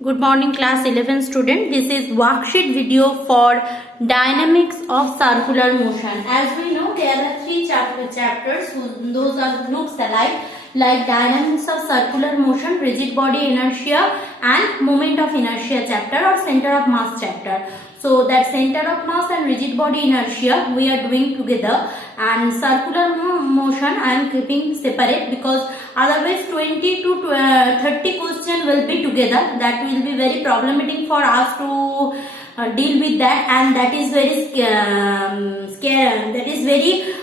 Good morning class 11 student. This is worksheet video for dynamics of circular motion. As we know, there are three chapters. Those are looks alike, like dynamics of circular motion, rigid body inertia and moment of inertia chapter or center of mass chapter. So that center of mass and rigid body inertia we are doing together, and circular motion I am keeping separate because otherwise 20 to 30 question will be together. That will be very problematic for us to deal with that, and that is very scary. That is very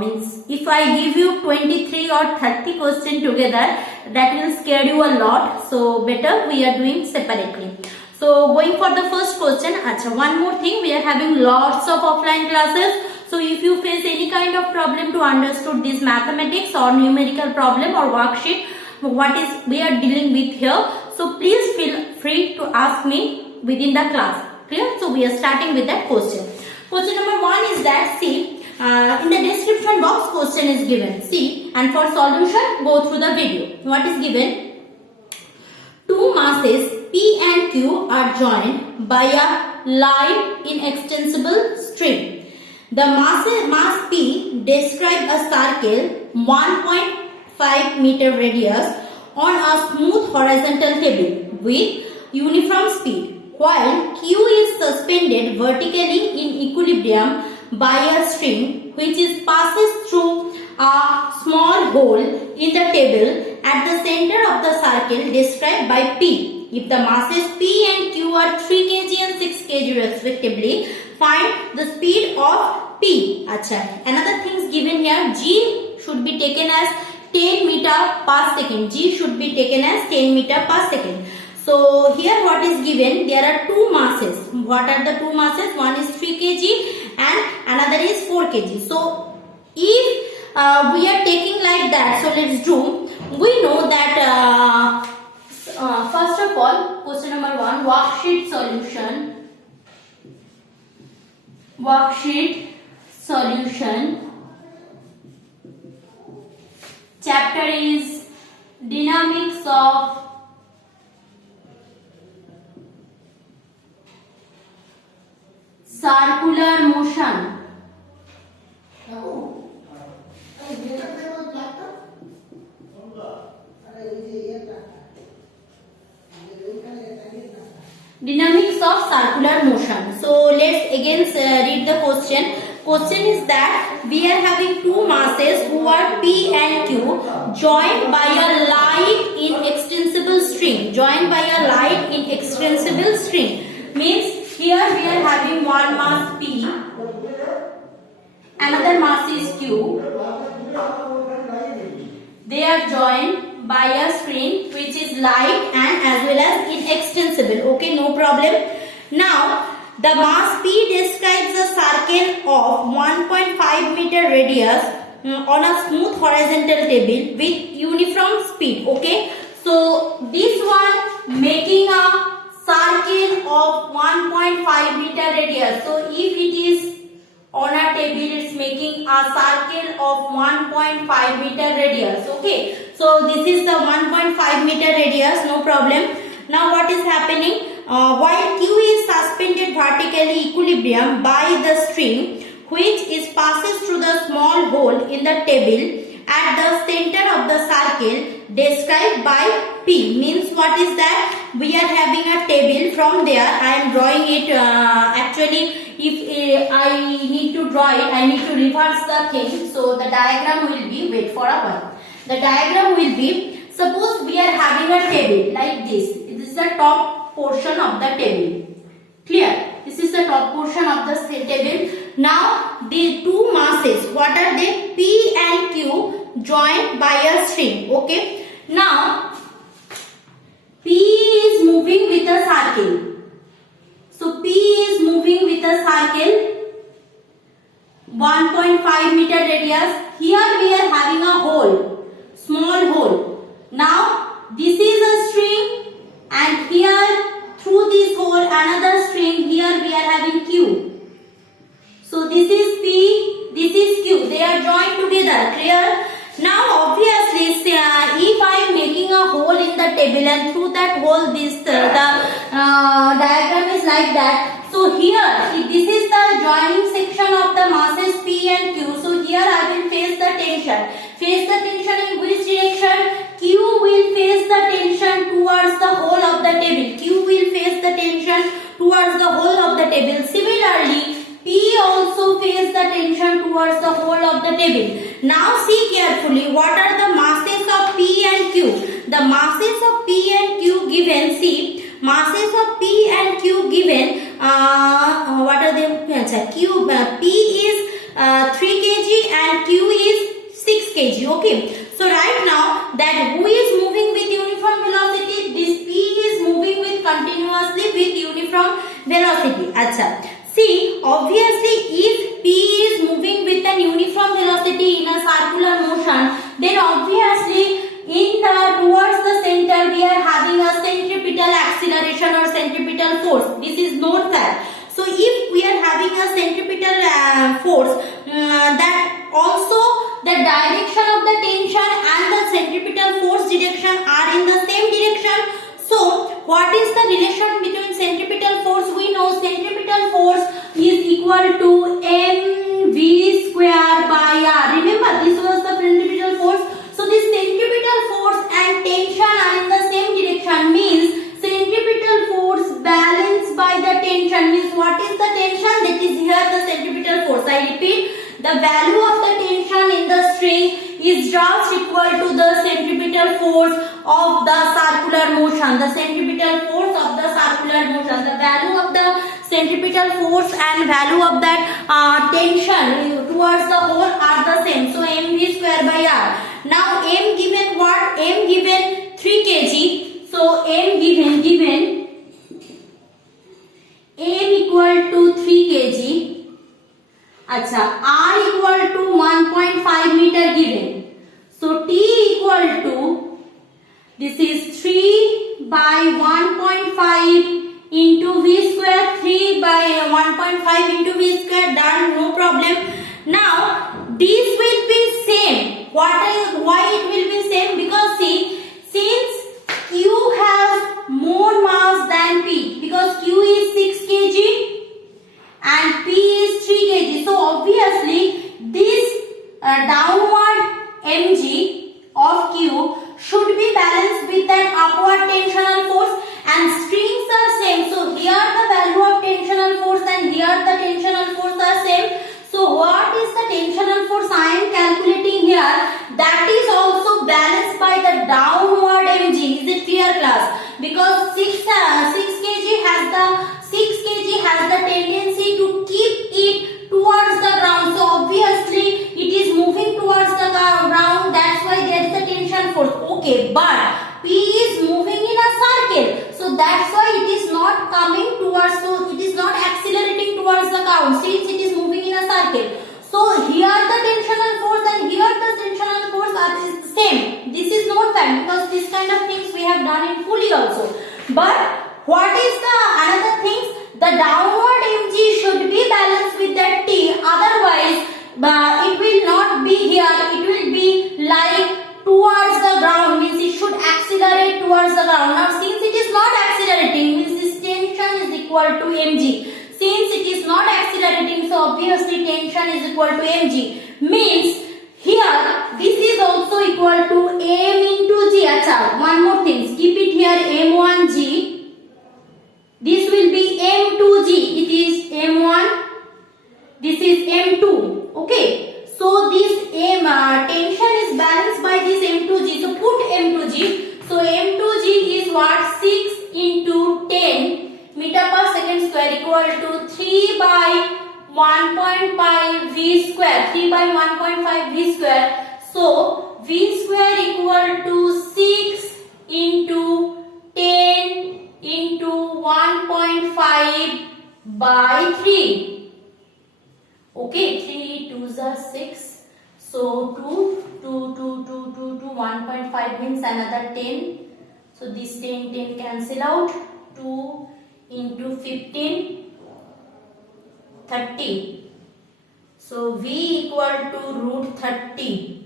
means if I give you 23 or 30 question together, that will scare you a lot. So better we are doing separately. So going for the first question. One more thing, we are having lots of offline classes. So if you face any kind of problem to understand this mathematics or numerical problem or worksheet, what is we are dealing with here, so please feel free to ask me within the class. Clear? So we are starting with that question. Question number 1 is that, see, in the description box question is given. See, and for solution go through the video. What is given? Two masses P and Q are joined by a light inextensible string. The mass P describes a circle 1.5 meter radius on a smooth horizontal table with uniform speed, while Q is suspended vertically in equilibrium by a string which passes through a small hole in the table at the center of the circle described by P. If the masses P and Q are 3 kg and 6 kg respectively, find the speed of P. Another thing given here, G should be taken as 10 meter per second. G should be taken as 10 meter per second. So here what is given, there are two masses. What are the two masses? One is 3 kg and another is 4 kg. So if we are taking like that, so let's do. We know that first of all, question number 1, worksheet solution. Worksheet solution. Chapter is dynamics of circular motion. Dynamics of circular motion. So let's again read the question. Question is that we are having two masses who are P and Q joined by a light inextensible string. Joined by a light inextensible string means here we are having one mass P, another mass is Q. They are joined by a string which is light and as well as inextensible. Okay, no problem. Now the mass P describes a circle of 1.5 meter radius on a smooth horizontal table with uniform speed. Okay, so this one making a circle of 1.5 meter radius. So if it is on a table, it's making a circle of 1.5 meter radius. Okay, so this is the 1.5 meter radius, no problem. Now what is happening? While Q is suspended vertically equilibrium by the string which passes through the small hole in the table at the center of the circle described by P. Means what is that? We are having a table. From there I am drawing it. Actually if I need to draw it, I need to reverse the thing. So the diagram will be, wait for a while. The diagram will be, suppose we are having a table like this. This is the top portion of the table. Clear? This is the top portion of the table. Now the two masses, what are they? P and Q joined by a string. Okay. Now P is moving with a circle. So P is moving with a circle 1.5 meter radius. Here we are having a hole, small hole. Now this is a string and here through this hole another string. Here we are having Q. So this is P, this is Q. They are joined together. Clear? Now obviously if I am making a hole in the table and through that hole the here this is the joining section of the masses P and Q. So here I will face the tension. Face the tension in which direction? Q will face the tension towards the whole of the table. Q will face the tension towards the whole of the table. Similarly, P also face the tension towards the whole of the table. Now see carefully, what are the masses of P and Q? The masses of P and Q given, see, masses of P and Q given, what are they? P is 3 kg and Q is 6 kg. Okay, so right now that who is moving with uniform velocity? This P is moving with continuously with uniform velocity. Acha, see, obviously if P is moving with an uniform velocity in a circular motion, then obviously in the towards the center we are having a centripetal acceleration or centripetal force. This is known that. So if we are having a centripetal force, that also the direction of the tension and the centripetal force direction are in the same direction. So what is the relation between centripetal force? We know centripetal force is equal to mv square by r. Remember, this was the centripetal force. So this centripetal force and tension are in the same direction, means centripetal force balanced by the tension. Means what is the tension? That is here the centripetal force. I repeat, the value of the tension in the string is just equal to the centripetal force of the circular motion. The centripetal force of the circular motion. The value of the centripetal force and value of that tension towards the whole are the same. So mv square by r. Now m given what? M given 3 kg. So m given m equal to 3 kg. Acha, r equal to 1.5 meter given. So T equal to, this is 3 by 1.5 into V square. 3 by 1.5 into V square. Done, no problem. Now this will be same. Why it will be same? Because see, since Q has more mass than P, because Q is 6 kg and P is 3 kg. So obviously this downward mg of Q should be balanced with an upward tensional force, and strings are same. So here the value of tensional force and here the tensional force are same. So what is the tensional force I am calculating here? That is also balanced by the downward mg. Is it clear, class? Because 6 kg has the tendency to keep it towards the ground. So obviously it is moving towards the ground. That's why there is a tension force. Okay, but P is moving in a circle. So that's why it is not coming towards. So it is not accelerating towards the ground since it is moving in a circle. So here the tensional force and here the tensional force are the same. This is not bad because this kind of things we have done in fully also. But what is the another things? The downward mg should be balanced with that T. Otherwise, it will not be here. It will be like towards the ground. Means it should accelerate towards the ground. Now since it is not accelerating, means this tension is equal to mg. Since it is not accelerating, so obviously tension is equal to mg. Means here this is also equal to m into g. Acha, one more thing. Keep it here m1g. This will be m2g. It is m1. This is m2. Okay. So this tension is balanced by this m2g. So put m2g. So m2g is what? 6 into 10 meter per second square equal to 3 by 1.5 v square. 3 by 1.5 v square. So v square equal to 6 into 10 into 1.5 by 3. Okay, 3 2s are 6. So 1.5 means another 10. So this 10 cancel out. 2 into 15, 30. So V equal to root 30.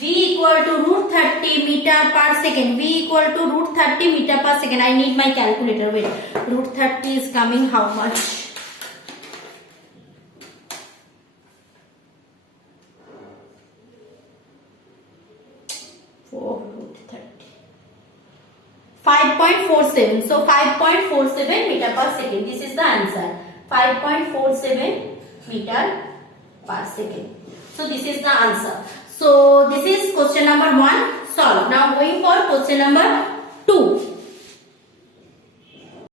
V equal to root 30 meter per second. V equal to root 30 meter per second. I need my calculator. Wait. Root 30 is coming how much? Root 30. 5.47. So 5.47 meter per second. This is the answer. 5.47 meter per second. So this is the answer. So this is question number 1 solved. Now going for question number